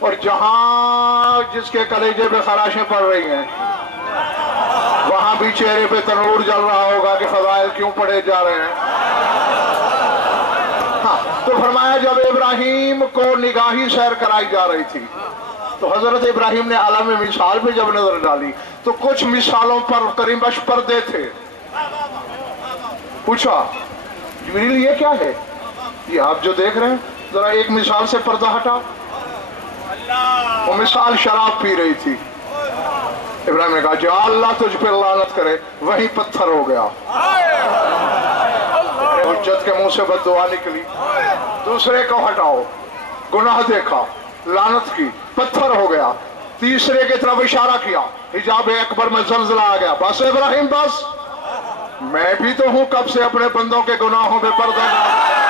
اور جہاں جس کے کلیجے پہ خراشیں پڑ رہی ہیں وہاں بھی چہرے پہ تنور جل رہا ہوگا کہ فضائل کیوں پڑھے جا رہے ہیں۔ ہاں تو فرمایا جب ابراہیم کو نگاہی سیر کرائی جا رہی تھی تو حضرت ابراہیم نے عالم مثال پہ جب نظر ڈالی تو کچھ مثالوں پر قریباً پردے تھے۔ پوچھا جبریل یہ کیا ہے؟ یہ آپ جو دیکھ رہے ہیں، ذرا ایک مثال سے پردہ ہٹا۔ وہ مثال شراب پی رہی تھی۔ ابراہیم نے کہا جا اللہ تجھ پہ لعنت کرے، وہی پتھر ہو گیا۔ حجت کے منہ سے بد دعا نکلی۔ دوسرے کو ہٹاؤ، گناہ دیکھا، لعنت کی، پتھر ہو گیا۔ تیسرے کی طرف اشارہ کیا، حجاب اکبر میں زلزلہ آ گیا۔ بس ابراہیم بس، میں بھی تو ہوں کب سے اپنے بندوں کے گناہوں پہ پردہ ڈال۔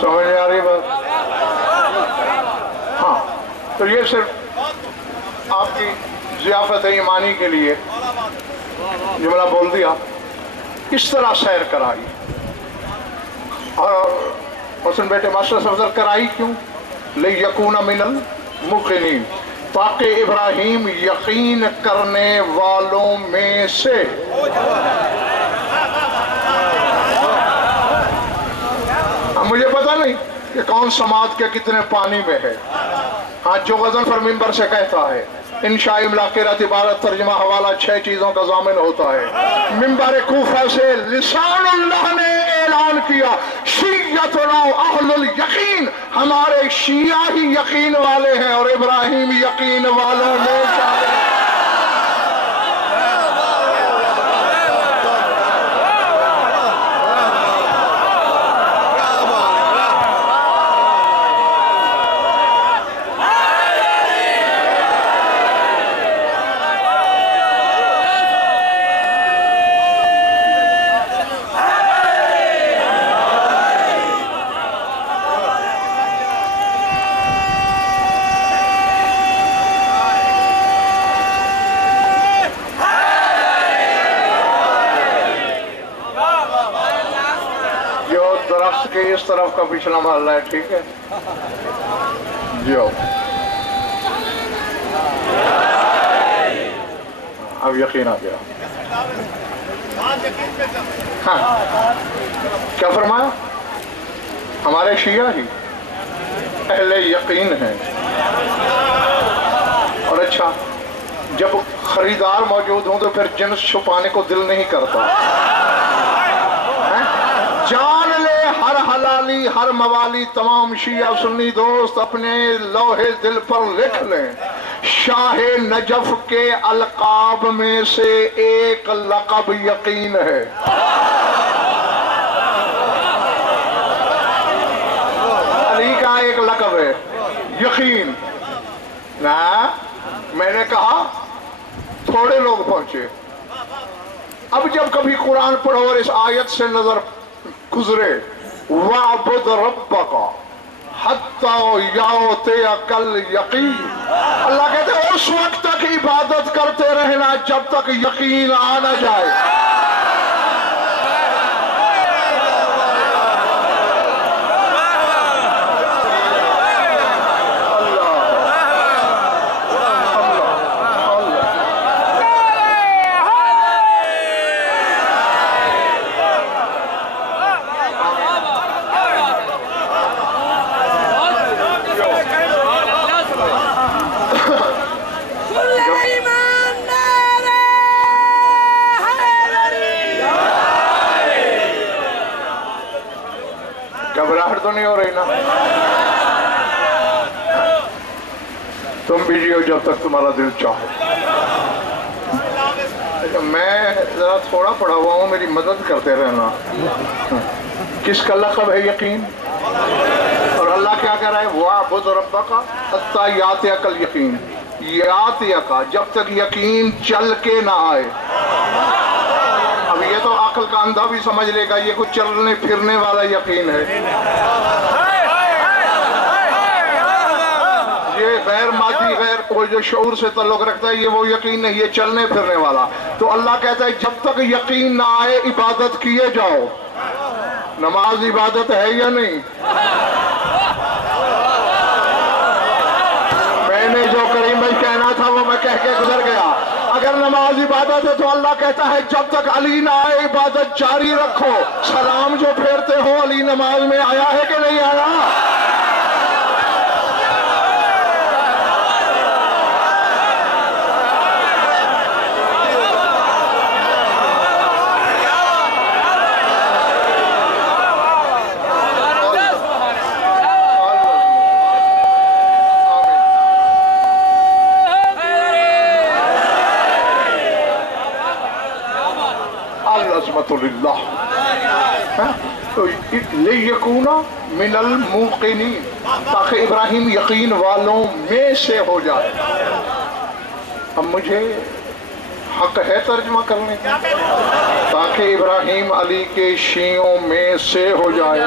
سمجھ آ رہی بات؟ ہاں تو یہ صرف آپ کی ضیافت ایمانی کے لیے جملہ بول دیا۔ اس طرح سیر کرائی، اور حسن بیٹے ماسٹر سفر کرائی کیوں؟ لِیَکُونَ مِنَ الْمُوقِنِينَ، تاکہ ابراہیم یقین کرنے والوں میں سے۔ مجھے پتا نہیں کہ کون سماعت کے کتنے پانی میں ہے، ہاں جو غضن پر منبر سے کہتا ہے انشاء املا قرات عبارت ترجمہ حوالہ 6 چیزوں کا ضامن ہوتا ہے۔ منبر کوفہ سے لسان اللہ نے اعلان کیا شیعتنا اہل الیقین، ہمارے شیعہ ہی یقین والے ہیں اور ابراہیم یقین والوں میں شامل ہیں۔ کہ اس طرف کا پچھلا محلہ ہے، ٹھیک ہے جو اب یقین آ گیا۔ ہاں کیا فرمایا؟ ہمارے شیعہ ہی اہل یقین ہیں۔ اور اچھا جب خریدار موجود ہوں تو پھر جنس چھپانے کو دل نہیں کرتا۔ جان لے ہر حلالی ہر موالی، تمام شیعہ سنی دوست اپنے لوحے دل پر لکھ لیں، شاہ نجف کے القاب میں سے ایک لقب یقین ہے۔ علی کا ایک لقب ہے یقین۔ نا میں نے کہا تھوڑے لوگ پہنچے۔ اب جب کبھی قرآن پڑھو اور اس آیت سے نظر گزرے وَعْبُدْ رَبَّكَ حَتَّى يَأْتِيَكَ الْيَقِينُ، اللہ کہتے ہیں اس وقت تک عبادت کرتے رہنا جب تک یقین آ نہ جائے۔ گھبراہٹ تو نہیں ہو رہی نا؟ تم بھی جیو جب تک تمہارا دل چاہے۔ میں ذرا تھوڑا پڑھا ہوا ہوں، میری مدد کرتے رہنا۔ کس کا لقب ہے یقین؟ اور اللہ کیا کہہ رہا ہے؟ وَعْبُدْ رَبَّكَ حَتَّى يَأْتِيَكَ الْيَقِينُ، جب تک یقین چل کے نہ آئے۔ اب یہ تو عقل کا اندھا بھی سمجھ لے گا یہ کچھ چلنے پھرنے والا یقین ہے، یہ غیر مادی غیر کوئی جو شعور سے تعلق رکھتا ہے، یہ وہ یقین نہیں، یہ چلنے پھرنے والا۔ تو اللہ کہتا ہے جب تک یقین نہ آئے عبادت کیے جاؤ۔ نماز عبادت ہے یا نہیں؟ میں نے جو کریم بھائی کہنا تھا وہ میں کہہ کے گزر گیا۔ اگر نماز عبادت ہے تو اللہ کہتا ہے جب تک علی نہ آئے عبادت جاری رکھو۔ سلام جو پھیرتے ہو علی نماز میں آیا ہے کہ نہیں آیا؟ للہ لیکون من الموقنین، تاکہ ابراہیم یقین والوں میں سے ہو جائے۔ اب مجھے حق ہے ترجمہ کرنے کا، تاکہ ابراہیم علی کے شیعوں میں سے ہو جائے۔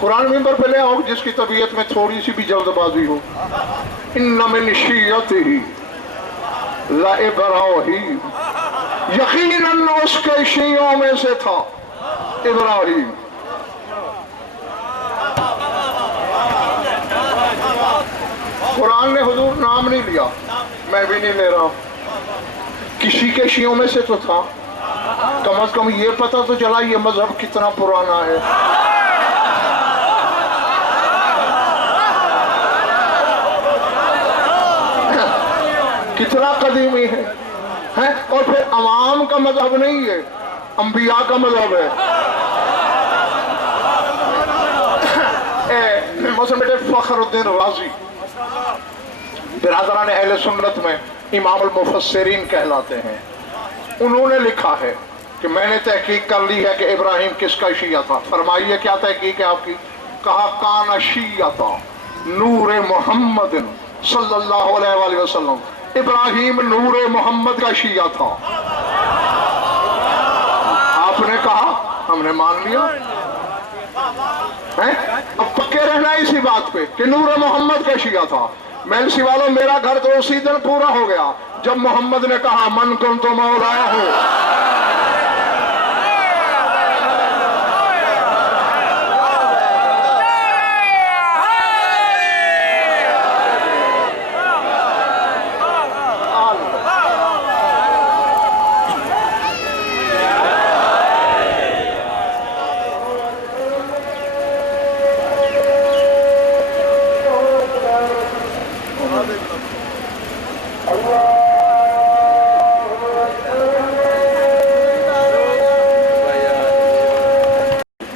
قرآن ممبر پہ لے آؤ جس کی طبیعت میں تھوڑی سی بھی جلد بازی ہو۔ ان من شیعتہ لابراہیم، یقیناً اس کے شیعوں میں سے تھا ابراہیم۔ قرآن نے حضور نام نہیں لیا، میں بھی نہیں لے رہا، کسی کے شیعوں میں سے تو تھا۔ کم از کم یہ پتہ تو چلا یہ مذہب کتنا پرانا ہے۔ کتنا قدیمی ہے، اور پھر عوام کا مذہب نہیں ہے، انبیاء کا مذہب ہے۔ مثلا بیٹے فخر الدین رازی برادران اہل سنت میں امام المفسرین کہلاتے ہیں، انہوں نے لکھا ہے کہ میں نے تحقیق کر لی ہے کہ ابراہیم کس کا شیعہ تھا۔ فرمائیے کیا تحقیق ہے آپ کی؟ کہا کان شیعہ نور محمد صلی اللہ علیہ وآلہ وسلم، ابراہیم نور محمد کا شیعہ تھا۔ آپ نے کہا، ہم نے مان لیا۔ اب پکے رہنا اسی بات پہ کہ نور محمد کا شیعہ تھا۔ میں سی والوں میرا گھر تو اسی دن پورا ہو گیا جب محمد نے کہا من کنت مولاہ ہو۔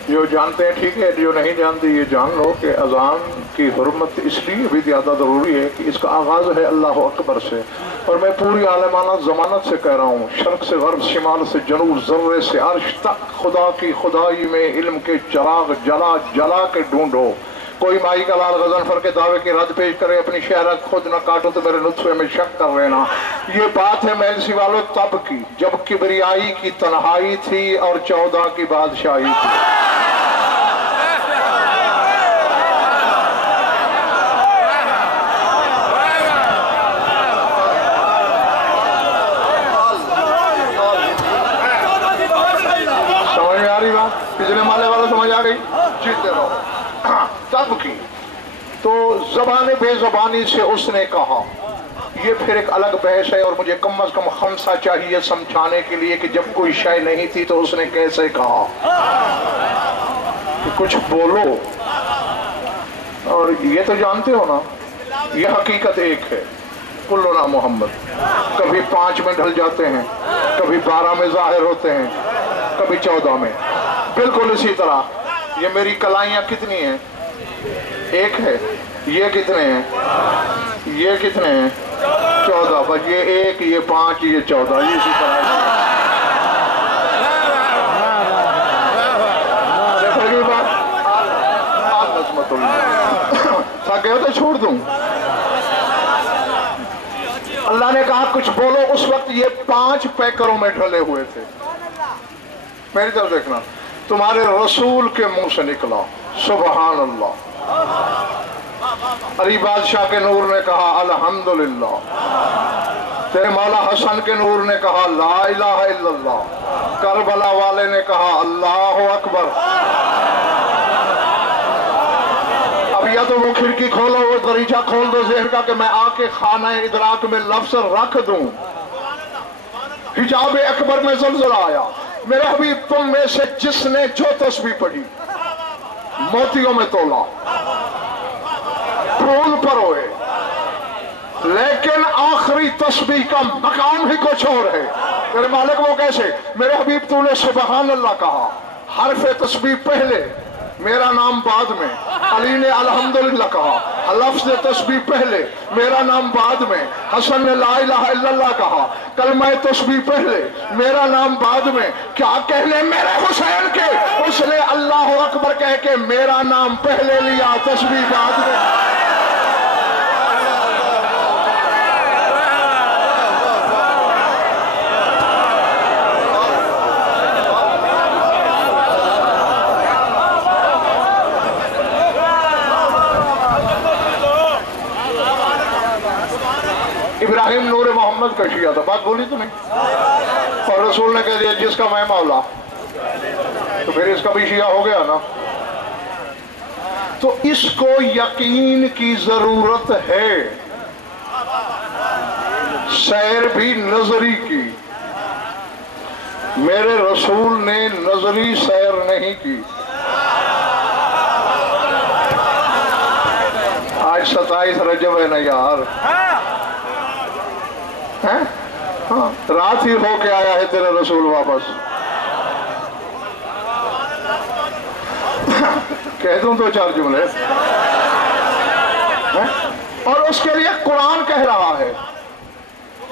جو جانتے ہیں ٹھیک ہے، جو نہیں جانتے یہ جان لو کہ اذان کی حرمت اس لیے بھی زیادہ ضروری ہے کہ اس کا آغاز ہے اللہ اکبر سے، اور میں پوری عالمانہ ضمانت سے کہہ رہا ہوں، شرق سے غرب، شمال سے جنوب، ذرے سے عرش تک خدا کی خدائی میں علم کے چراغ جلا جلا کے ڈھونڈو۔ کوئی مائی کا لال غضنفر کے دعوے کی رد پیش کرے، اپنی شہرہ خود نہ کاٹو تو میرے نطفے میں شک کر لینا۔ یہ بات ہے میلسی والوں تب کی جب کبریائی کی تنہائی تھی اور 14 کی بادشاہی تھی۔ سمجھ میں آ رہی بات؟ پچھلے مالے والا سمجھ آ گئی؟ جیتے رہو۔ تب کی تو زبان بے زبانی سے اس نے کہا، یہ پھر ایک الگ بحث ہے، اور مجھے کم از کم خمسہ چاہیے سمجھانے کے لیے کہ جب کوئی شے نہیں تھی تو اس نے کیسے کہا کہ کچھ بولو۔ اور یہ تو جانتے ہو نا، یہ حقیقت ایک ہے، کلنا محمد۔ کبھی 5 میں ڈھل جاتے ہیں، کبھی 12 میں ظاہر ہوتے ہیں، کبھی 14 میں۔ بالکل اسی طرح یہ میری کلائیاں کتنی ہیں؟ ایک ہے۔ یہ کتنے ہیں؟ یہ کتنے ہیں؟ 14۔ بس یہ 1، یہ 5، یہ 14، یہ اسی طرح دیکھو گی بات۔ عظمت اللہ تھا کہ تو چھوڑ دوں۔ اللہ کچھ بولو. اس وقت یہ 5 پیکروں میں ڈھلے ہوئے تھے. میری طرف دیکھنا. تمہارے رسول کے منہ سے نکلا سبحان اللہ. علی بادشاہ کے نور نے کہا الحمدللہ. تیرے مولا حسن کے نور نے کہا لا الہ الا اللہ. کربلا والے نے کہا اللہ اکبر. اب یا تو وہ کھڑکی کھولو, وہ دریچہ کھول دو ذہن کا کہ میں آ کے خانہ ادراک میں لفظ رکھ دوں. حجاب اکبر میں زلزلہ آیا. میرے حبیب تم میں سے جس نے جو تسبیح پڑھی موتیوں میں تولا, پھول پر ہوئے, لیکن آخری تسبیح کا مقام ہی کچھ اور ہے. میرے مالک وہ کیسے؟ میرے حبیب تو نے سبحان اللہ کہا, حرف تسبیح پہلے, میرا نام بعد میں. علی نے الحمدللہ کہا, لفظ تسبیح پہلے, میرا نام بعد میں. حسن نے لا الہ الا اللہ کہا, کلمہ تسبیح پہلے, میرا نام بعد میں. کیا کہنے میرے حسین کے؟ اس نے اللہ اکبر کہہ کے میرا نام پہلے لیا, تسبیح بعد میں. ابراہیم نور محمد کا شیعہ تھا, بات بولی تو نہیں. اور رسول نے کہہ دیا جس کا میں مولا, تو پھر اس کا بھی شیعہ ہو گیا نا. تو اس کو یقین کی ضرورت ہے, سیر بھی نظری کی. میرے رسول نے نظری سیر نہیں کی. آج 27 رجب ہے نا یار, ہاں رات ہی ہو کے آیا ہے تیرے رسول واپس. کہہ دوں 2-4 جملے. اور اس کے لیے قرآن کہہ رہا ہے,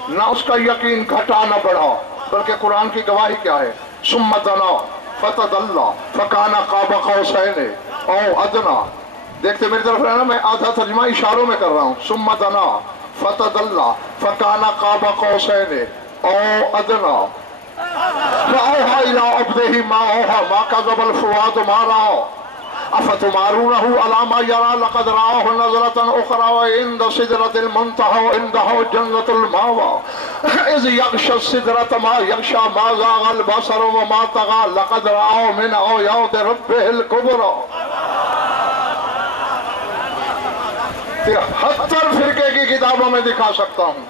نہ اس کا یقین گھٹا نہ بڑھا, بلکہ قرآن کی گواہی کیا ہے؟ ثم دنا فتدلی فکان قاب قوسین او ادنا. دیکھتے میری طرف رہنا, میں آدھا ترجمہ اشاروں میں کر رہا ہوں. ثم دنا فتدلی فکان قاب قوسین او ادنا فأوحى إلى عبده ما أوحى ما كذب الفؤاد ما رأى أفتمارونه على ما يرى لقد رآه نظرة أخرى وعند سدرة المنتهى وعنده جنة المأوى إذ يغشى السدرة ما يغشى ما زاغ البصر وما طغى لقد رآه من آيات ربه الكبرى. 73 فرقے کی کتابوں میں دکھا سکتا ہوں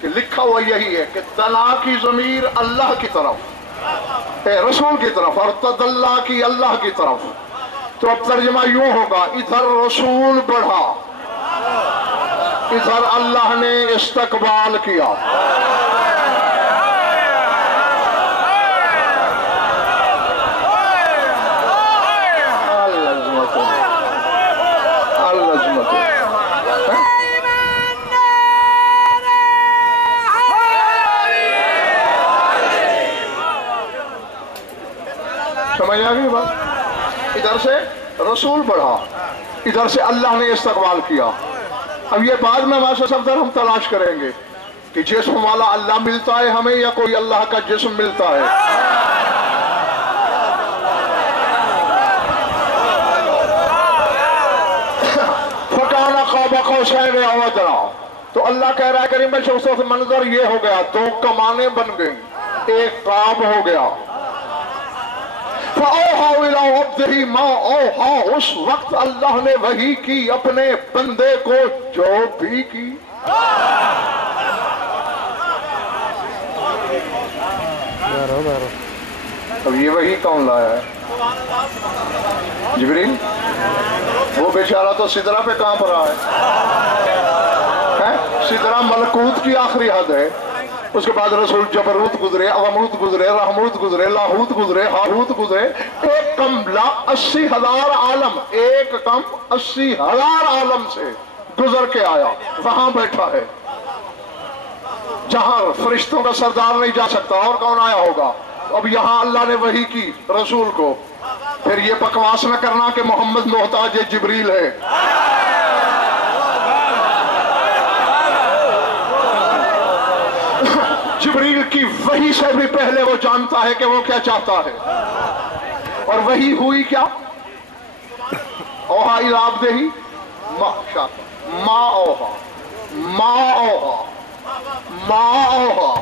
کہ لکھا ہوا یہی ہے کہ دنا کی ضمیر اللہ کی طرف, رسول کی طرف, اور تدلا کی اللہ کی طرف. تو اب ترجمہ یوں ہوگا, ادھر رسول بڑھا, ادھر اللہ نے استقبال کیا. سمجھ آ گئی بات؟ ادھر سے رسول بڑھا, ادھر سے اللہ نے استقبال کیا. اب یہ بعد میں واسطہ صفدر ہم تلاش کریں گے کہ جسم والا اللہ ملتا ہے ہمیں یا کوئی اللہ کا جسم ملتا ہے. فَكَانَ قَابَ قَوْسَيْنِ أَوْ أَدْنَىٰ. تو اللہ کہہ رہا ہے کریم بھائی, منظر یہ ہو گیا, 2 کمانیں بن گئیں, ایک قاب ہو گیا. فَأَوْحَىٰ إِلَىٰ عَبْدِهِ مَا أَوْحَىٰ. اس وقت اللہ نے وحی کی اپنے بندے کو جو بھی کی. اب یہ وحی کون لایا ہے؟ جبریل. وہ بیچارہ تو سدرہ پہ کانپ رہا ہے. سدرہ ملکوت کی آخری حد ہے. اس کے بعد رسول جبروت گزرے, عظموت گزرے, رحموت گزرے, لاہوت گزرے, ہاروت گزرے. ایک کم 80,000 عالم, ایک کم 80,000 عالم سے گزر کے آیا, وہاں بیٹھا ہے جہاں فرشتوں کا سردار نہیں جا سکتا. اور کون آیا ہوگا؟ اب یہاں اللہ نے وحی کی رسول کو. پھر یہ بکواس نہ کرنا کہ محمد محتاج جبریل ہے. کی وحی سے بھی پہلے وہ جانتا ہے کہ وہ کیا چاہتا ہے. اور وحی ہوئی کیا؟ اوہا الی عبدہ ما اوہا ما اوہا ما اوہا.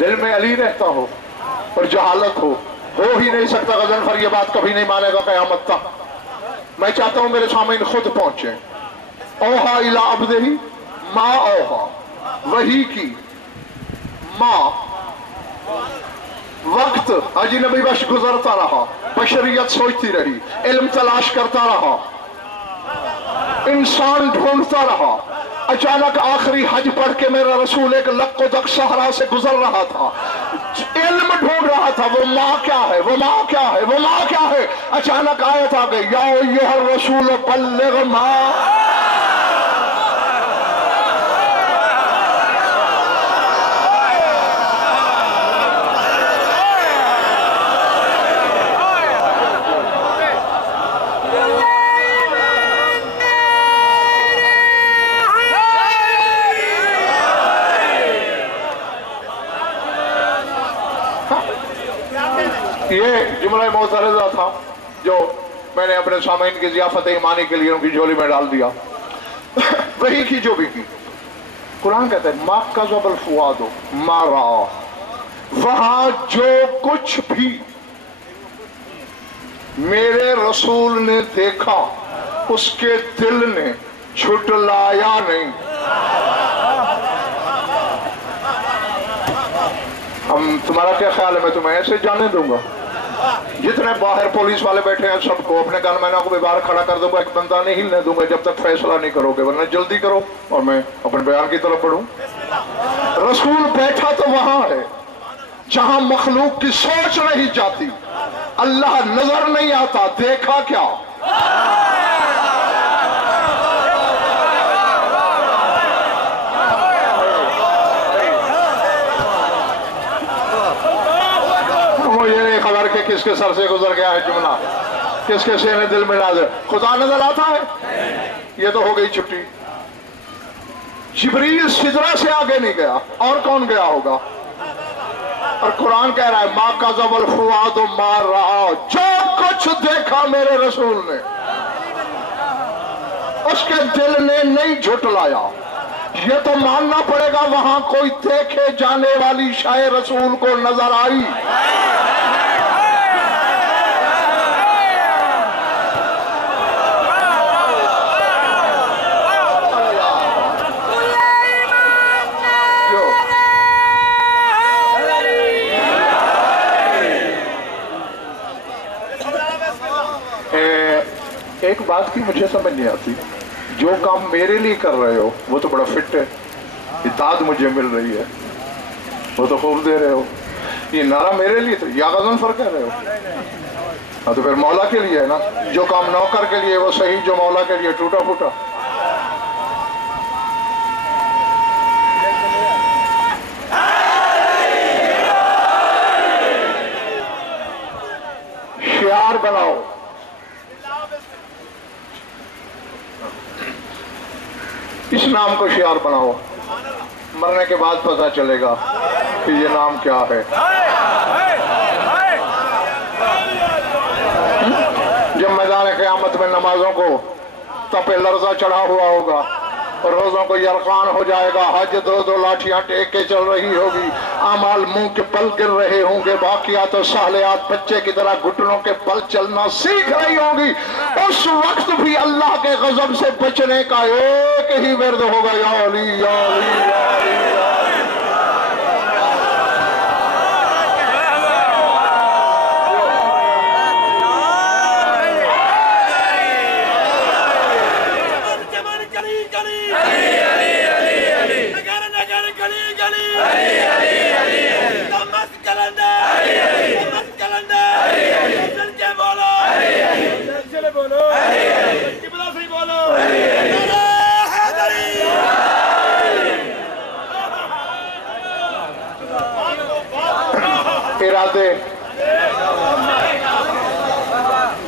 دل میں علی رہتا ہو اور جہالت ہو ہی نہیں سکتا. غضنفر یہ بات کبھی نہیں مانے گا قیامت تک. میں چاہتا ہوں میرے سامعین خود پہنچیں. اوہا الی عبدہ ما اوہا، وحی کی ما. وقت حجی نبی بش گزرتا رہا، بشریت سوچتی رہی، علم تلاش کرتا رہا، انسان ڈھونڈتا رہا. اچانک آخری حج پڑھ کے میرا رسول ایک لق و دق صحرا سے گزر رہا تھا، علم ڈھونڈ رہا تھا. وہ ماں کیا ہے، وہ ماں کیا ہے، وہ ماں کیا ہے. اچانک آیت آ گئی، یا ایھا الرسول بلغ ما. یہ جملہ معترضہ تھا جو میں نے اپنے سامعین کی ضیافت ایمانی کے لیے ان کی جھولی میں ڈال دیا. وہی کی جو بھی کی. قرآن کہتا ہے ما کذب الفؤاد ما رآ، وہاں جو کچھ بھی میرے رسول نے دیکھا اس کے دل نے جھٹلایا نہیں. ہم تمہارا کیا خیال ہے میں تمہیں ایسے جانے دوں گا؟ جتنے باہر پولیس والے بیٹھے ہیں سب کو اپنے گن مینوں کو بھی باہر کھڑا کر دوں گا، ایک بندہ نہیں ہلنے دوں گا جب تک فیصلہ نہیں کرو گے. ورنہ جلدی کرو اور میں اپنے بیان کی طرف بڑھوں. رسول بیٹھا تو وہاں ہے جہاں مخلوق کی سوچ نہیں جاتی. اللہ نظر نہیں آتا، دیکھا کیا؟ کہ کس کے سر سے گزر گیا ہے جملہ، کس کے سینے دل میں نازل. خدا نظر آتا ہے؟ یہ تو ہو گئی چھٹی. جبریل سدرہ سے آگے نہیں گیا، اور کون گیا ہوگا؟ اور قرآن کہہ رہا ہے ما کذب الفؤاد ما رآ، جو کچھ دیکھا میرے رسول نے اس کے دل نے نہیں جھٹلایا. یہ تو ماننا پڑے گا وہاں کوئی دیکھے جانے والی شے رسول کو نظر آئی. ایک بات کی مجھے سمجھ نہیں آتی، جو کام میرے لیے کر رہے ہو وہ تو بڑا فٹ ہے، اطاعت مجھے مل رہی ہے، وہ تو خوب دے رہے ہو. یہ نعرہ میرے لیے تو یا غضنفر کہہ رہے ہو، ہاں تو پھر مولا کے لیے ہے نا. جو کام نوکر کے لیے وہ صحیح، جو مولا کے لیے ٹوٹا پھوٹا. شعار بناؤ، اس نام کو شعار بناؤ. مرنے کے بعد پتہ چلے گا کہ یہ نام کیا ہے. جب میدان قیامت میں نمازوں کو تپے لرزہ چڑھا ہوا ہوگا اور روزوں کو یرقان ہو جائے گا، حج دو لاٹھیاں ٹیک کے چل رہی ہوگی، اعمال منہ کے پل گر رہے ہوں گے، باقیات و صالحات بچے کی طرح گھٹنوں کے پل چلنا سیکھ رہی ہوں گی. اس وقت بھی اللہ کے غضب سے بچنے کا ایک ہی ورد ہوگا، یا علی یا علی یا علی یا علی. ارادے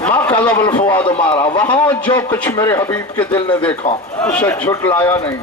ما کذب الفؤاد ما رآ، وہاں جو کچھ میرے حبیب کے دل نے دیکھا اسے جھٹلایا نہیں.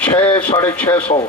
600-650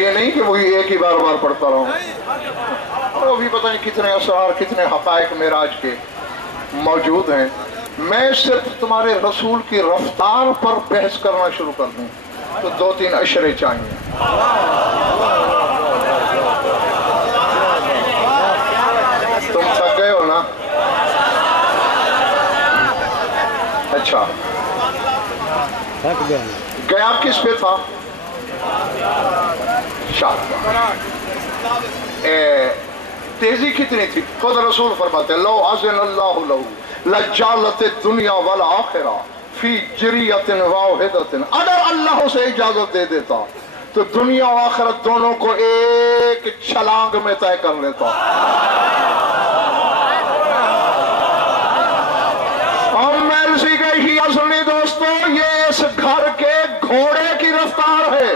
یہ نہیں کہ وہی ایک ہی بار بار پڑھتا رہوں. اور ابھی پتہ نہیں کتنے اسرار کتنے حقائق معراج کے موجود ہیں. میں صرف تمہارے رسول کی رفتار پر بحث کرنا شروع کر دوں تو 2-3 اشرے چاہیے. تم تھک گئے ہو نا؟ اچھا گیا کس پہ تھا؟ تیزی کتنی تھی؟ خود رسول فرماتے لو اذن اللہ لہو لجالت الدنیا والآخرہ فی جریت واحدۃ. اگر اللہ اسے اجازت دے دیتا تو دنیا و آخرت دونوں کو ایک چھلانگ میں طے کر لیتا. اور میں اسی کے ہی اصلی دوستو یہ اس گھر کے گھوڑے کی رفتار ہے.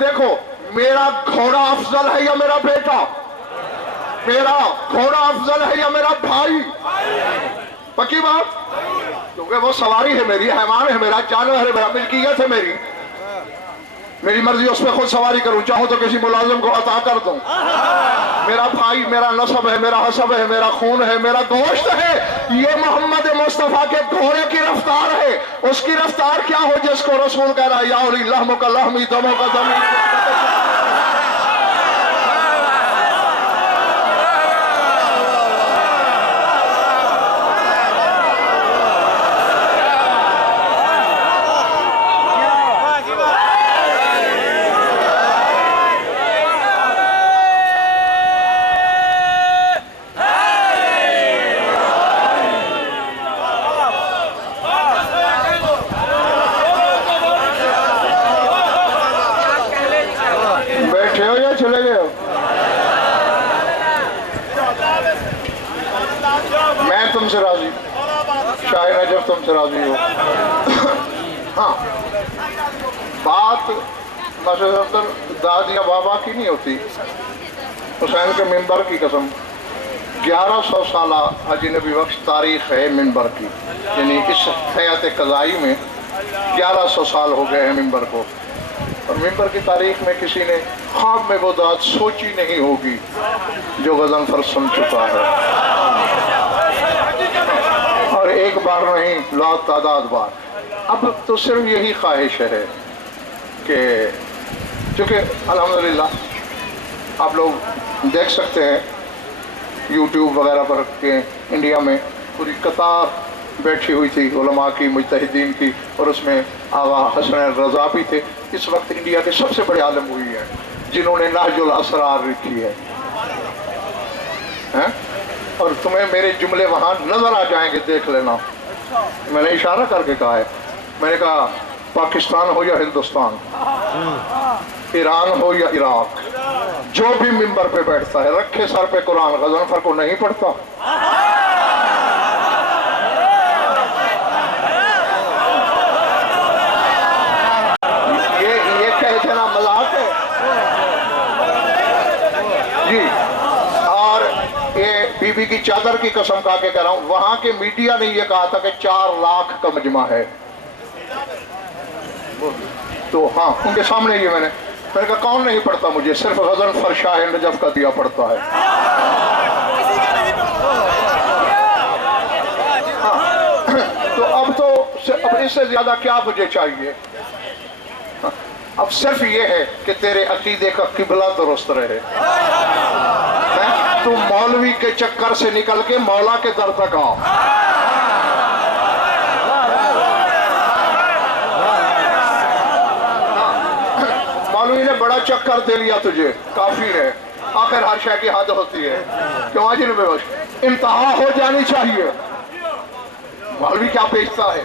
دیکھو میرا گھوڑا افضل ہے یا میرا بیٹا؟ میرا گھوڑا افضل ہے یا میرا بھائی؟ پکی بات؟ کیونکہ وہ سواری ہے میری، حیوان ہے میرا، جانور ہے میرا، ملکیت ہے میری مرضی اس پہ خود سواری کروں، چاہو تو کسی ملازم کو عطا کر دوں. میرا بھائی، میرا نسب ہے، میرا حسب ہے، میرا خون ہے، میرا گوشت ہے. یہ محمد مصطفیٰ کے گھوڑے کی رفتار ہے. اس کی رفتار کیا ہو جس کو رسول کہہ رہا ہے یا اولی لحم کا لحمی دموں کا دمی. تم سے راضی، شاہ نجف تم سے راضی ہو. ہاں بات مثلا داد یا بابا کی نہیں ہوتی. حسین کے منبر کی قسم 1100 سالہ اجنبی بخش تاریخ ہے منبر کی. یعنی اس حیات قضائی میں 1100 سال ہو گئے ہیں منبر کو. اور منبر کی تاریخ میں کسی نے خواب میں وہ داد سوچی نہیں ہوگی جو غضنفر سن چکا ہے. اور ایک بار نہیں، لا تعداد بار. اب تو صرف یہی خواہش ہے کہ چونکہ الحمدللہ آپ لوگ دیکھ سکتے ہیں یوٹیوب وغیرہ پر کہ انڈیا میں پوری قطار بیٹھی ہوئی تھی علماء کی، مجتہدین کی، اور اس میں آغا حسن رضا بھی تھے. اس وقت انڈیا کے سب سے بڑے عالم ہوئی ہیں جنہوں نے نہج الاسرار لکھی ہے. اور تمہیں میرے جملے وہاں نظر آ جائیں گے، دیکھ لینا. میں نے اشارہ کر کے کہا ہے، میں نے کہا پاکستان ہو یا ہندوستان، ایران ہو یا عراق، جو بھی منبر پہ بیٹھتا ہے رکھے سر پہ قرآن، غضنفر کو نہیں پڑھتا. یہ کہے تھے نا مذاق ہے جی. اور یہ بی بی کی چادر کی قسم کھا کے کہہ رہا ہوں، وہاں کے میڈیا نے یہ کہا تھا کہ 4 لاکھ کا مجمع ہے. تو ہاں ان کے سامنے یہ میں نے کہا کون نہیں پڑھتا؟ مجھے صرف غضنفر شاہ نجف کا دیا پڑھتا ہے. تو اب اس سے زیادہ کیا مجھے چاہیے؟ اب صرف یہ ہے کہ تیرے عقیدے کا قبلہ درست رہے. تو مولوی کے چکر سے نکل کے مولا کے در تک آ. مولوی نے بڑا چکر دے لیا تجھے، کافی ہے. آخر ہر شے کی حد ہوتی ہے. کیوں آج بے بش انتہا ہو جانی چاہیے. مولوی کیا بیچتا ہے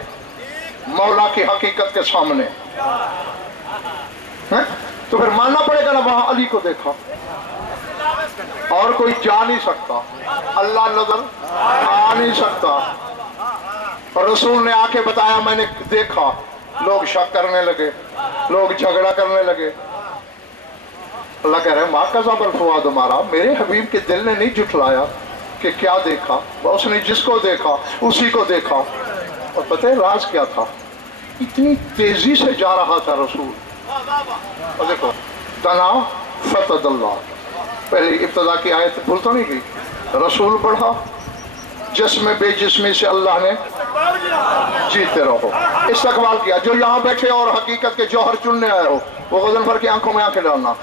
مولا کی حقیقت کے سامنے؟ تو پھر ماننا پڑے گا نا. وہاں علی کو دیکھا، اور کوئی جا نہیں سکتا، اللہ نظر آ نہیں سکتا. اور رسول نے آ کے بتایا میں نے دیکھا. لوگ شک کرنے لگے، لوگ جھگڑا کرنے لگے. اللہ کہہ رہے ہیں ماں کا ذابر فواد ہمارا، میرے حبیب کے دل نے نہیں جھٹلایا کہ کیا دیکھا، اس نے جس کو دیکھا اسی کو دیکھا۔ اور پتہ ہے راز کیا تھا؟ اتنی تیزی سے جا رہا تھا رسول۔ اور دیکھو تنا فتد اللہ، پہلے ابتدا کی آیت بھول تو نہیں گئی، رسول بڑھا، جسم بے جسمی سے اللہ نے جیتے رہو، استقبال کیا۔ جو یہاں بیٹھے اور حقیقت کے جوہر چننے آئے ہو، وہ غضنفر کی آنکھوں میں آنکھیں ڈالنا۔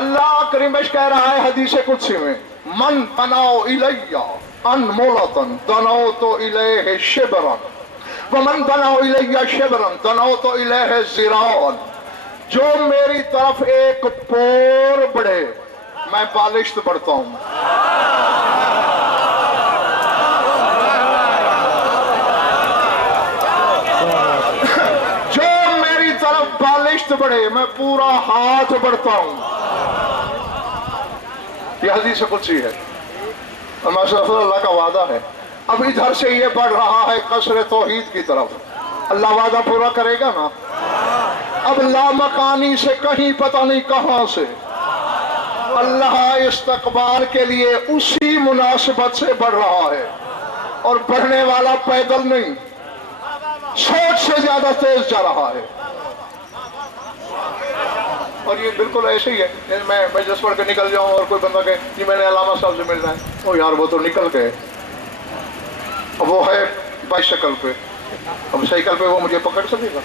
اللہ کریم کہہ رہا ہے حدیث قدسی میں، من تناؤ الیہ انمولتن دنوت الیہ شبرن ومن دناؤ الیہ شبرن دنوت الیہ ذراعن، جو میری طرف ایک پور بڑھے میں بالشت بڑھتا ہوں۔ جو میری طرف بالشت بڑھے میں پورا ہاتھ بڑھتا ہوں۔ یہ حدیث قدسی ہے، اللہ کا وعدہ ہے۔ اب ادھر سے یہ بڑھ رہا ہے قصر توحید کی طرف، اللہ وعدہ پورا کرے گا نا؟ اب لامکانی سے کہیں پتہ نہیں کہاں سے اللہ استقبال کے لیے اسی مناسبت سے بڑھ رہا ہے، اور بڑھنے والا پیدل نہیں، سوچ سے زیادہ تیز جا رہا ہے۔ اور یہ بالکل ایسے ہی ہے، میں مجلس پڑھ کے نکل جاؤں اور کوئی بندہ کہے کہ میں نے علامہ صاحب سے ملنا ہے، او یار وہ تو نکل گئے، وہ ہے بائیسیکل پہ، اب سائیکل پہ وہ مجھے پکڑ سکے گا؟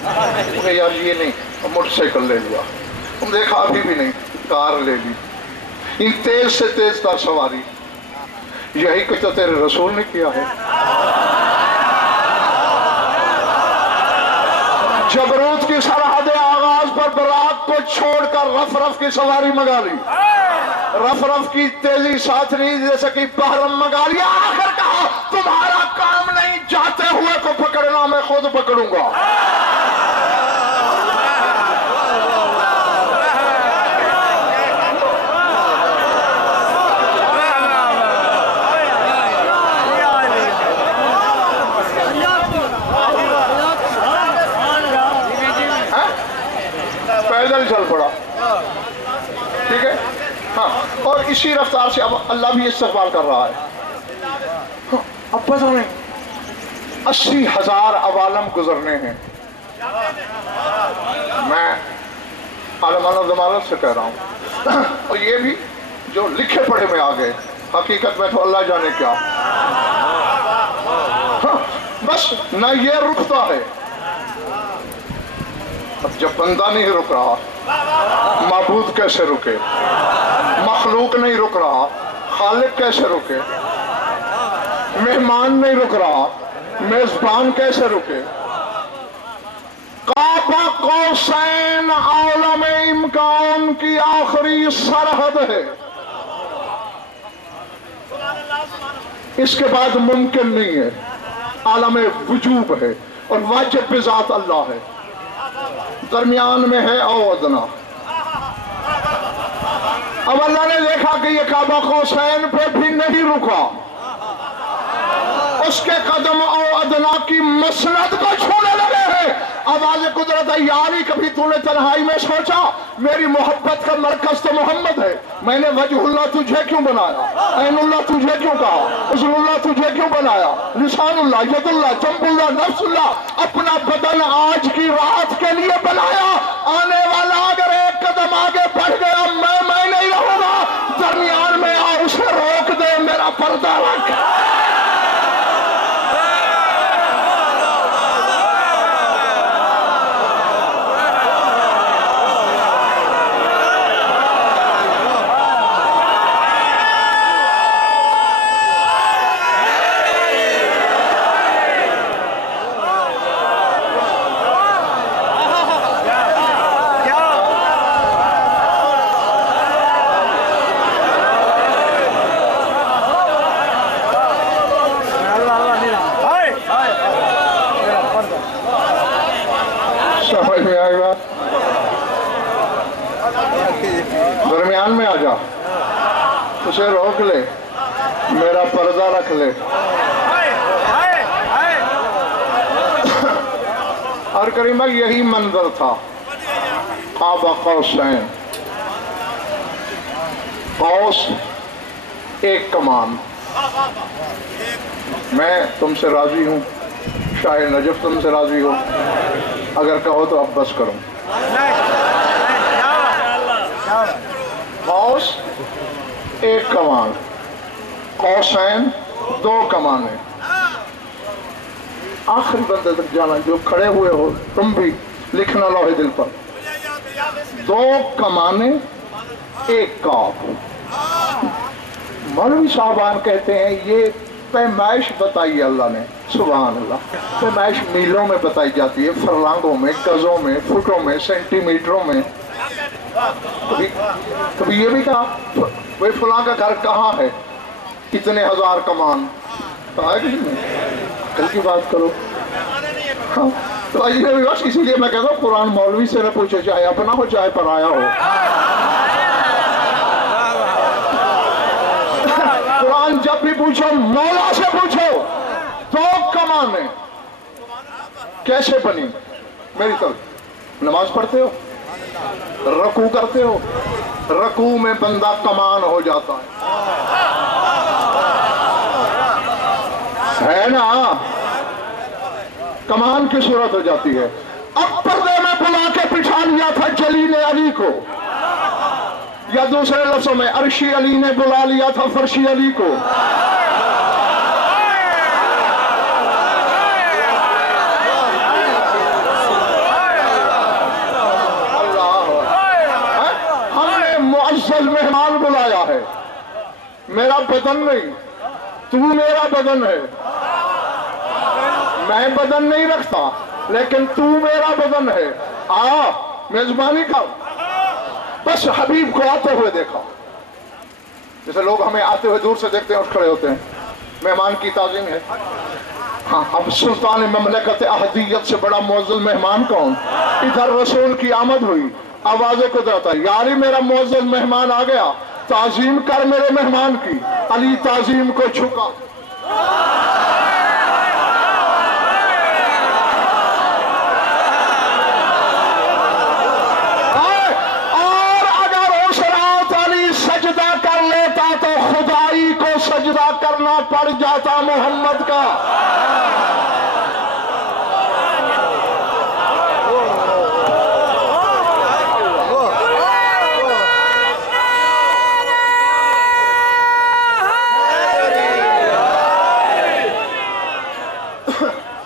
یار یہ نہیں، موٹر سائیکل لے لیا، تم دیکھا ابھی بھی نہیں، کار لے لی، ان تیز سے تیز تر سواری، یہی کچھ تو تیرے رسول نے کیا ہے۔ جبروت کی سرحد آغاز پر براق کو چھوڑ کر رف رف کی سواری منگا لی، رف رف کی تیزی ساتھ نہیں دے سکی، بحرم منگا لیا، آخر کہا تمہارا کام نہیں، جاتے ہوئے کو پکڑنا میں خود پکڑوں گا۔ پیدل چل پڑا، ٹھیک ہے ہاں، اور اسی رفتار سے اب اللہ بھی استقبال کر رہا ہے۔ اب پتہ نہیں 80,000 عوالم گزرنے ہیں، میں عالمانہ ضمانت سے کہہ رہا ہوں، اور یہ بھی جو لکھے پڑھے میں آ گئے، حقیقت میں تو اللہ جانے کیا۔ بس نہ یہ رکتا ہے، اب جب بندہ نہیں رک رہا معبود کیسے رکے، مخلوق نہیں رک رہا خالق کیسے رکے، مہمان نہیں رک رہا میزبان کیسے رکے۔ قاب قوسین عالم امکان کی آخری سرحد ہے، اس کے بعد ممکن نہیں ہے، عالم وجوب ہے اور واجب بذات اللہ ہے، درمیان میں ہے او ادنا۔ اب اللہ نے دیکھا کہ یہ کعبہ قوسین پہ بھی نہیں رکا، اس کے قدم او ادنا کی مسند کو چھونے لگے ہیں۔ آواز قدرت ہے، یاری کبھی تو نے تنہائی میں سوچا میری محبت کا مرکز تو محمد ہے، میں نے وجہ اللہ تجھے کیوں بنایا، عین اللہ تجھے کیوں کہا، حسن اللہ تجھے کیوں بنایا، لسان اللہ، ید اللہ، جنب اللہ، نفس اللہ، اپنا بدن آج کی رات کے لیے بنایا۔ آنے والا اگر ایک قدم آگے بڑھ گیا میں نہیں رہوں گا، درمیان میں آ اسے روک دے، میرا پردہ رکھ۔ درمیان میں آ جا، اسے روک لے، میرا پردہ رکھ لے۔ اور کریمہ یہی منظر تھا قاب قوسین، قوس ایک کمان. میں تم سے راضی ہوں, شاہ نجف تم سے راضی ہو, اگر کہو تو اب بس کرو. قوس ایک کمان, قوسین دو کمانیں. آخری بندے تک جانا, جو کھڑے ہوئے ہو تم بھی لکھنا لوح دل پر, دو کمانیں ایک کاف. مولوی صاحبان کہتے ہیں یہ پیمائش بتائی اللہ نے, سبحان اللہ. پیمائش میلوں میں بتائی جاتی ہے, فرلانگوں میں, گزوں میں, فٹوں میں, سینٹی میٹروں میں. کبھی یہ بھی کہا وہ فلاں کا گھر کہاں ہے, اتنے ہزار کمان. کہا کہ کل کی بات کرو. ہاں تو اسی لیے میں کہتا ہوں قرآن مولوی سے نہ پوچھو, چاہے اپنا ہو چاہے پرایا ہو. قرآن جب بھی پوچھو مولا سے پوچھو. دو کمانیں کیسے بنی؟ میری طرف نماز پڑھتے ہو, رکوع کرتے ہو, رکوع میں بندہ کمان ہو جاتا ہے نا, کمان کی صورت ہو جاتی ہے. اب پردے میں بلا کے بٹھا لیا تھا جلیل علی کو, یا دوسرے لفظوں میں عرشی علی نے بلا لیا تھا فرشی علی کو. ہم نے معزز مہمان بلایا ہے, میرا بدن نہیں, تو میرا بدن ہے. میں بدن نہیں رکھتا لیکن تو میرا بدن ہے. آ میزبانی کر. بس حبیب کو آتے ہوئے دیکھا, جیسے لوگ ہمیں آتے ہوئے دور سے دیکھتے ہیں اور کھڑے ہوتے ہیں, مہمان کی تعظیم ہے. ہاں اب سلطان مملکت احدیت سے بڑا معزز مہمان کون؟ ادھر رسول کی آمد ہوئی, آوازیں کو دیتا ہے یاری میرا معزز مہمان آ گیا, تعظیم کر میرے مہمان کی. علی تعظیم کو چھکا. سجدہ کرنا پڑ جاتا محمد کا.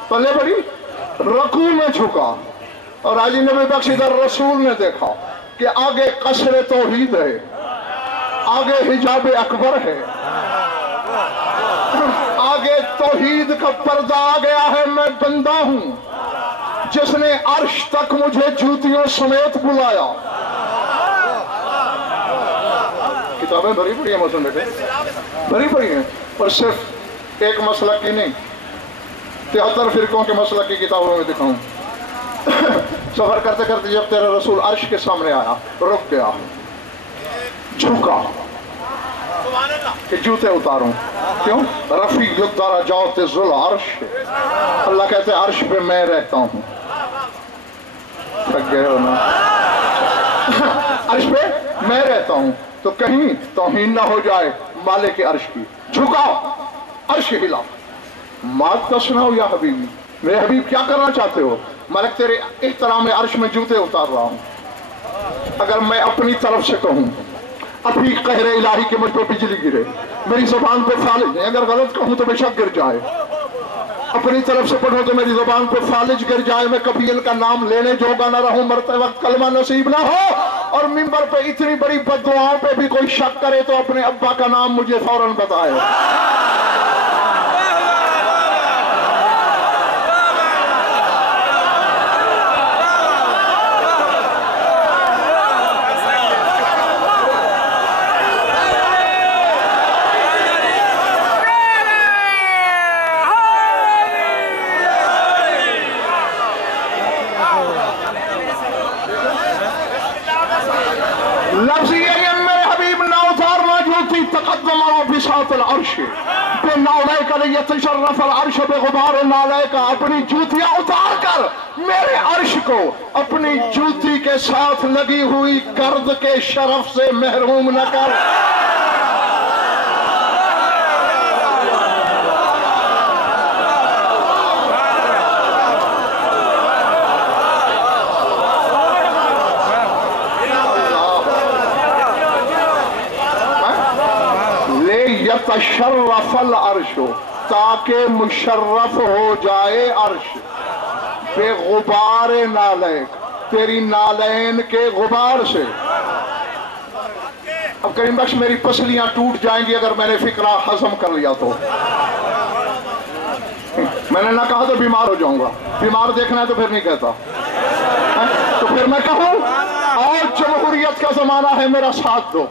پلے بڑی رکوع میں جھکا, اور حاجی نبی بخش ادھر رسول نے دیکھا کہ آگے قصر توحید ہے, آگے حجاب اکبر ہے, آگے توحید کا پردہ آ گیا ہے. میں بندہ ہوں جس نے عرش تک مجھے جوتیوں سمیت بلایا. کتابیں بھری پڑی ہیں موسم بیٹے, بھری پڑی ہیں, اور صرف ایک مسلک کی نہیں, 73 فرقوں کے مسلک کی کتابوں میں دکھاؤں. سفر کرتے کرتے جب تیرا رسول عرش کے سامنے آیا, رک گیا, جھکا کہ جوتے اتاروں. کیوں؟ رفیع الدرجات ذو العرش. اللہ کہتے ہیں عرش پہ میں رہتا ہوں. تھک گئے ہو نا, عرش پہ میں رہتا ہوں تو کہیں توہین نہ ہو جائے مالک عرش کی. جھکا, عرش ہلا. مات تصنعوا یا حبیبی, میرے حبیب کیا کرنا چاہتے ہو؟ مالک تیرے احترام عرش میں جوتے اتار رہا ہوں. اگر میں اپنی طرف سے کہوں ابھی قہر الہی کے مجھ پہ بجلی گرے, میری زبان پہ فالج, اگر غلط کہوں تو بے شک گر جائے. اپنی طرف سے پڑھو تو میری زبان پہ فالج گر جائے, میں کبھی ان کا نام لینے جوگا نہ رہوں, مرتے وقت کلمہ نصیب نہ ہو, اور منبر پہ اتنی بڑی بد دعاؤں پہ بھی کوئی شک کرے تو اپنے ابا کا نام مجھے فوراً بتائے. لفظ یہ میرے حبیب نہ اتارنا جوتی, تقدم بساط العرش بنعلیک لیتشرف العرش بغبار نعلیک، اپنی جوتیاں اتار کر میرے عرش کو اپنی جوتی کے ساتھ لگی ہوئی گرد کے شرف سے محروم نہ کر۔ تشرف العرش، تاکہ مشرف ہو جائے عرش، بے غبار نالیک، تیری نالین کے غبار سے۔ اب کریم بخش میری پسلیاں ٹوٹ جائیں گی اگر میں نے فکرہ ہضم کر لیا تو۔ میں نے نہ کہا تو بیمار ہو جاؤں گا، بیمار دیکھنا ہے تو پھر نہیں کہتا، تو پھر میں کہوں اور جمہوریت کا زمانہ ہے میرا ساتھ دو۔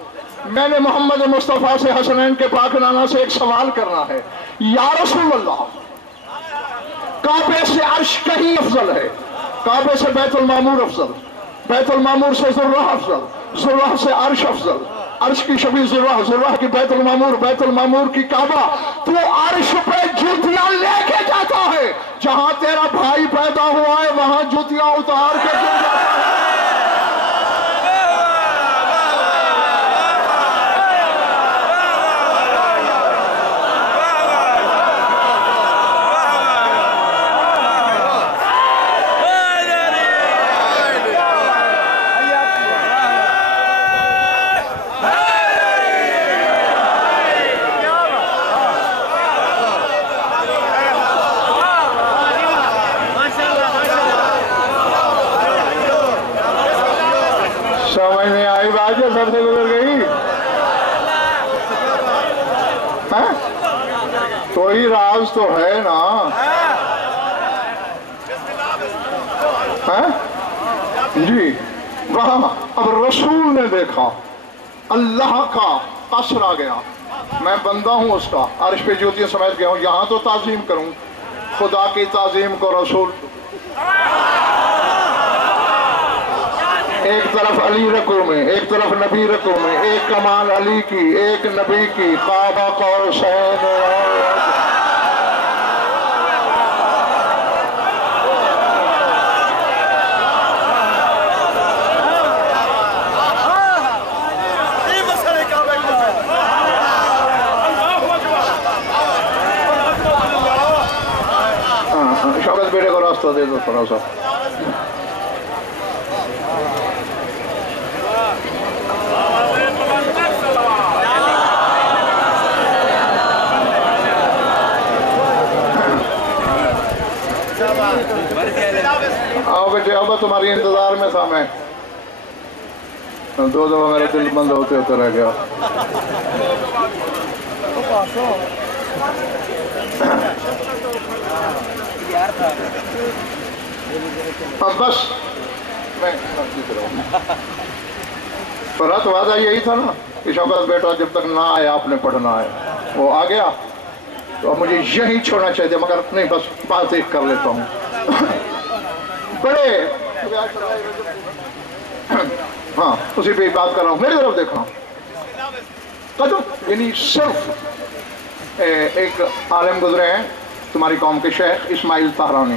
میں نے محمد مصطفیٰ سے حسنین کے پاک نانا سے ایک سوال کرنا ہے، یا رسول اللہ، کعبے سے عرش کہیں افضل ہے؟ کعبے سے بیت المعمور افضل، بیت المعمور سے ذرہ افضل، ذرہ سے عرش افضل، عرش کی شبیہ ذرہ، ذرہ کی بیت المعمور، بیت المعمور کی کعبہ۔ تو عرش پہ جوتیاں لے کے جاتا ہے، جہاں تیرا بھائی پیدا ہوا ہے وہاں جوتیاں اتار کے کیوں جاتا ہے؟ سر سے گزر گئی کوئی راز تو ہے نا؟ جی وہاں اب رسول نے دیکھا اللہ کا قصر آ گیا، میں بندہ ہوں اس کا، عرش پہ جوتیاں سمیت گیا ہوں، یہاں تو تعظیم کروں، خدا کی تعظیم کو رسول۔ ایک طرف علی رکوع میں، ایک طرف نبی رکوع میں، ایک کمال علی کی، ایک نبی کی، قاب قوسین۔ شوکت بیٹے کو راستہ دے دو تھوڑا سا۔ آؤ بیٹے، اب تمہاری انتظار میں تھا میں، دو دفعہ میرے دل بند ہوتے ہوتے رہ گیا۔ بس میں فرات وعدہ یہی تھا نا کہ شوکت بیٹا جب تک نہ آیا آپ نے پڑھنا ہے، وہ آ گیا تو اب مجھے یہی چھوڑنا چاہیے تھا، مگر نہیں بس بات ایک کر لیتا ہوں۔ بڑے ہاں اسی پہ بات کر رہا ہوں، میری طرف دیکھنا قدم، یعنی صرف ایک عالم گزرے ہیں تمہاری قوم کے، شیخ اسماعیل طہرانی،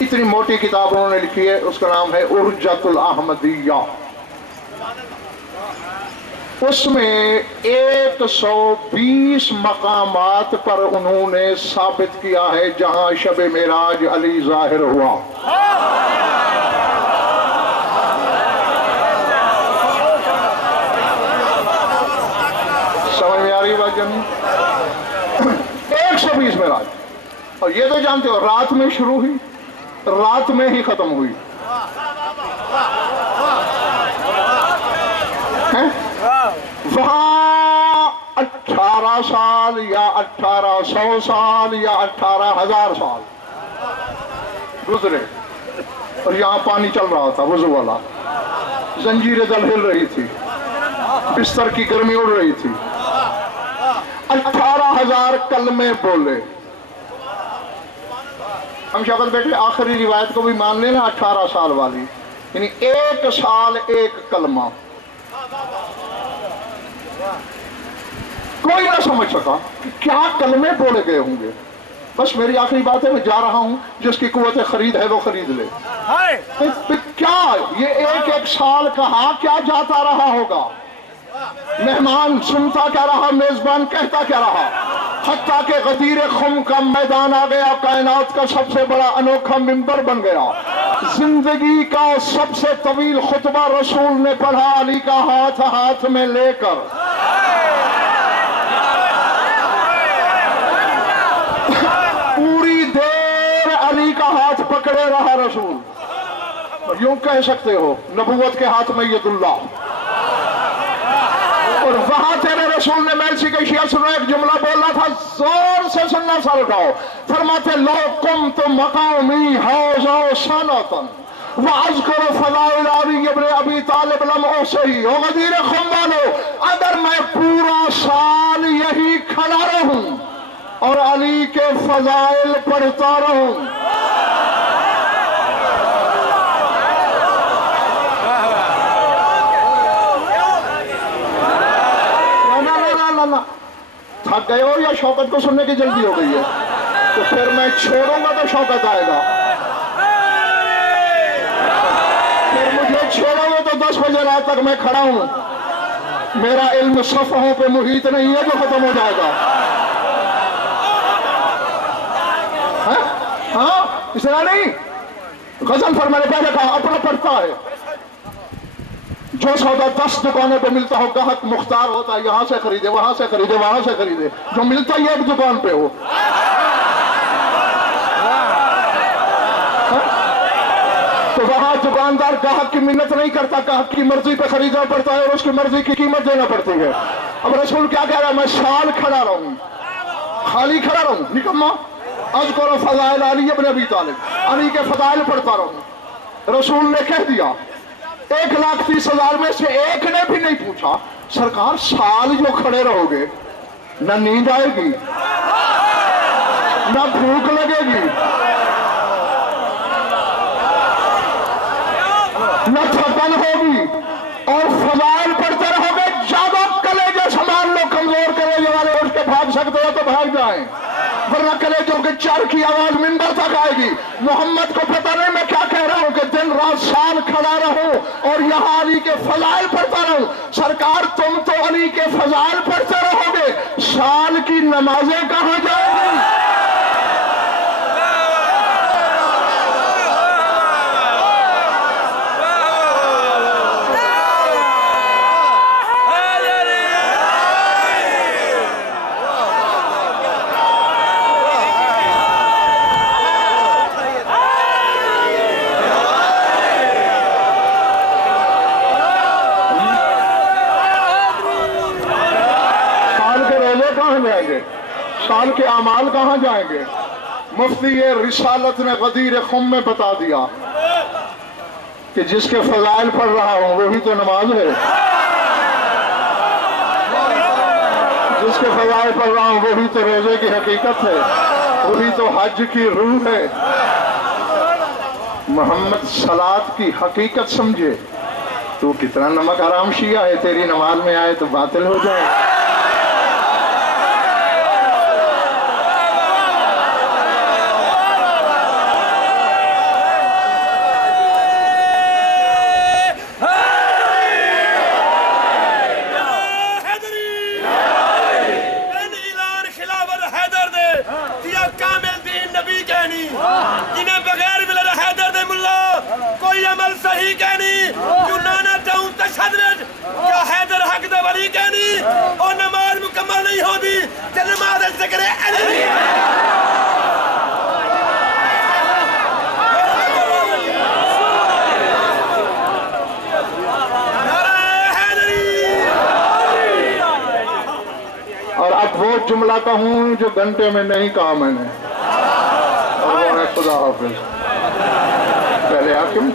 اتنی موٹی کتاب انہوں نے لکھی ہے، اس کا نام ہے ارجت الاحمدیہ۔ اس میں 120 مقامات پر انہوں نے ثابت کیا ہے جہاں شب معراج علی ظاہر ہوا۔ سمجھ میں آ رہی بات جانی؟ 120 معراج، اور یہ تو جانتے ہو رات میں شروع ہوئی، رات میں ہی ختم ہوئی۔ وہاں 18 سال یا 1800 سال یا 18,000 سال گزرے، اور یہاں پانی چل رہا تھا وضو والا، زنجیریں دل ہل رہی تھی، بستر کی گرمی اڑ رہی تھی، 18,000 کلمے بولے۔ ہم شوکت بیٹے آخری روایت کو بھی مان لینا 18 سال والی، یعنی 1 سال 1 کلمہ۔ کوئی نہ سمجھ سکا کہ کیا کلمے بولے گئے ہوں گے. بس میری آخری بات ہے، میں جا رہا ہوں، جس کی قوت خرید ہے وہ خرید لے. کیا یہ ایک سال کہا، کیا جاتا رہا ہوگا؟ مہمان سنتا کیا رہا، میزبان کہتا کیا رہا، حتیٰ کہ غدیر خم کا میدان آ گیا، کائنات کا سب سے بڑا انوکھا منبر بن گیا. زندگی کا سب سے طویل خطبہ رسول نے پڑھا علی کا ہاتھ ہاتھ میں لے کر. پوری دیر علی کا ہاتھ پکڑے رہا رسول. یوں کہہ سکتے ہو نبوت کے ہاتھ میں ید اللہ. اور وہاں تیرے رسول نے میل سی کے شیعہ سنو، ایک جملہ بولنا تھا، زور سے سننا سر اٹھاؤ. فرماتے لو قمت مقامی حوضا سنتن وَأَذْكُرُ فَضَائِلَ عَلِيِّ بْنِ أَبِي طَالِبٍ لَمْ أُحْصِیهِ. او غدیر خم والو، اگر میں پورا سال یہی کھڑا رہوں اور علی کے فضائل پڑھتا رہوں، تھک گئے ہو یا شوکت کو سننے کی جلدی ہو گئی ہے؟ تو پھر میں چھوڑوں گا تو شوکت آئے گا، پھر مجھے چھوڑو گے تو 10 بجے رات تک میں کھڑا ہوں. میرا علم صفحوں پہ محیط نہیں ہے جو ختم ہو جائے گا. ہاں اس طرح نہیں. غزل پر میں نے پہلے کہا اپنا پڑھتا ہے. جو سودا 10 دکانوں پہ ملتا ہو، گاہک مختار ہوتا ہے، یہاں سے خریدے، وہاں سے خریدے، وہاں سے خریدے. جو ملتا ہی ایک دکان پہ ہو. تو وہاں دکاندار گاہک کی منت نہیں کرتا، گاہک کی مرضی پہ خریدنا پڑتا ہے اور اس کی مرضی کی قیمت دینا پڑتی ہے. اب رسول کیا کہہ رہا ہے؟ میں سال کھڑا رہوں، خالی کھڑا رہوں نکما. اذکر فضائل علی ابن ابی طالب، علی کے فضائل پڑھتا رہوں. رسول نے کہہ دیا. 1,30,000 میں سے ایک نے بھی نہیں پوچھا سرکار سال جو کھڑے رہو گے نہ نیند آئے گی، نہ بھوک لگے گی، نہ تھکن ہوگی، اور فضائل پڑھتے رہو گے. جاگو کلیجے سامان لو، کمزور کلیجے والے اٹھ کے بھاگ سکتے ہو تو بھاگ جائیں، ورنہ کلیجوں کے چر کی آواز منبر تک آئے گی. محمد کو پتہ نہیں میں کیا کہہ رہا ہوں کہ دن رات سال کھڑا رہوں اور یہاں علی کے فضائل پڑھتا رہوں. سرکار تم تو علی کے فضائل پڑھتے رہو گے، سال کی نمازیں کہاں جائیں گی؟ سال کے اعمال کہاں جائیں گے؟ مفتی رسالت نے غدیر خم میں بتا دیا کہ جس کے فضائل پڑھ رہا ہوں وہی تو نماز ہے، جس کے فضائل پڑھ رہا ہوں وہی تو روزے کی حقیقت ہے، وہی تو حج کی روح ہے. محمد صلاۃ کی حقیقت سمجھے. تو کتنا نمک حرام شیعہ ہے، تیری نماز میں آئے تو باطل ہو جائے. اور اب وہ جملہ کہوں جو گھنٹے میں نہیں کہا میں نے. اور وہ ہے خدا حافظ. پہلے حاکم